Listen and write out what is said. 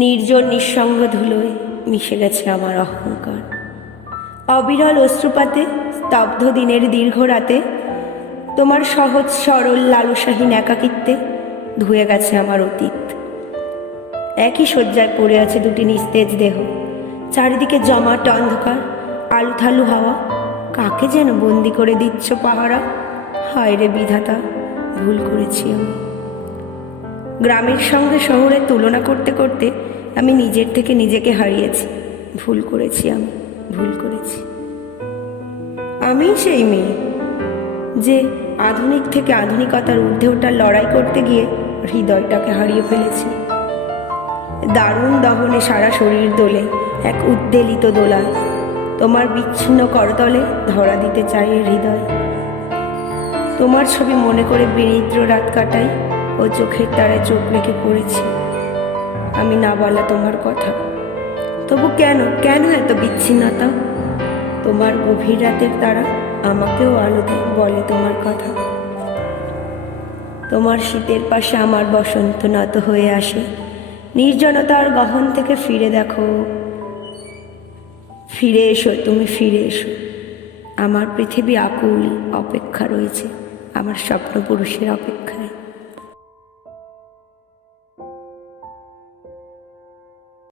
নির্জন নিঃসঙ্গ ধুলোয় মিশে গেছে আমার অহংকার। অবিরল অশ্রুপাতে স্তব্ধ দিনের দীর্ঘ রাতে তোমার সহজ সরল লালসাহীন একাকিত্বে ধুয়ে গেছে আমার অতীত। একই শয্যায় পড়ে আছে দুটি নিস্তেজ দেহ, চারিদিকে জমাট অন্ধকার, আলুথালু হাওয়া। কাকে যেন বন্দি করে দিচ্ছ পাহারা। হায় রে বিধাতা, ভুল করেছি আমি। গ্রামের সঙ্গে শহরের তুলনা করতে করতে আমি নিজের থেকে নিজেকে হারিয়েছি। ভুল করেছি আমি, ভুল করেছি। আমি সেই মেয়ে যে আধুনিক থেকে আধুনিকতার ঊর্ধ্বে ওঠার লড়াই করতে গিয়ে হৃদয়টাকে হারিয়ে ফেলেছি। দারুণ দহনে সারা শরীর দোলে এক উদ্বেলিত দোলায়। তোমার বিচ্ছিন্ন করতলে ধরা দিতে চাই হৃদয়। তোমার ছবি মনে করে বিনিদ্র রাত কাটাই ও চোখের তারায় চোখ রেখে পড়েছি। আমি না বলা তোমার কথা, তবু কেন কেন এত বিচ্ছিন্নতা? তোমার গভীর রাতের তারা আমাকেও আলো দেয়, বলে তোমার কথা। তোমার শীতের পাশে আমার বসন্ত নত হয়ে আসে। নির্জনতার গহন থেকে ফিরে দেখো, ফিরে এসো, তুমি ফিরে এসো। আমার পৃথিবী আকুল অপেক্ষা রয়েছে, আমার স্বপ্ন পুরুষের অপেক্ষায়।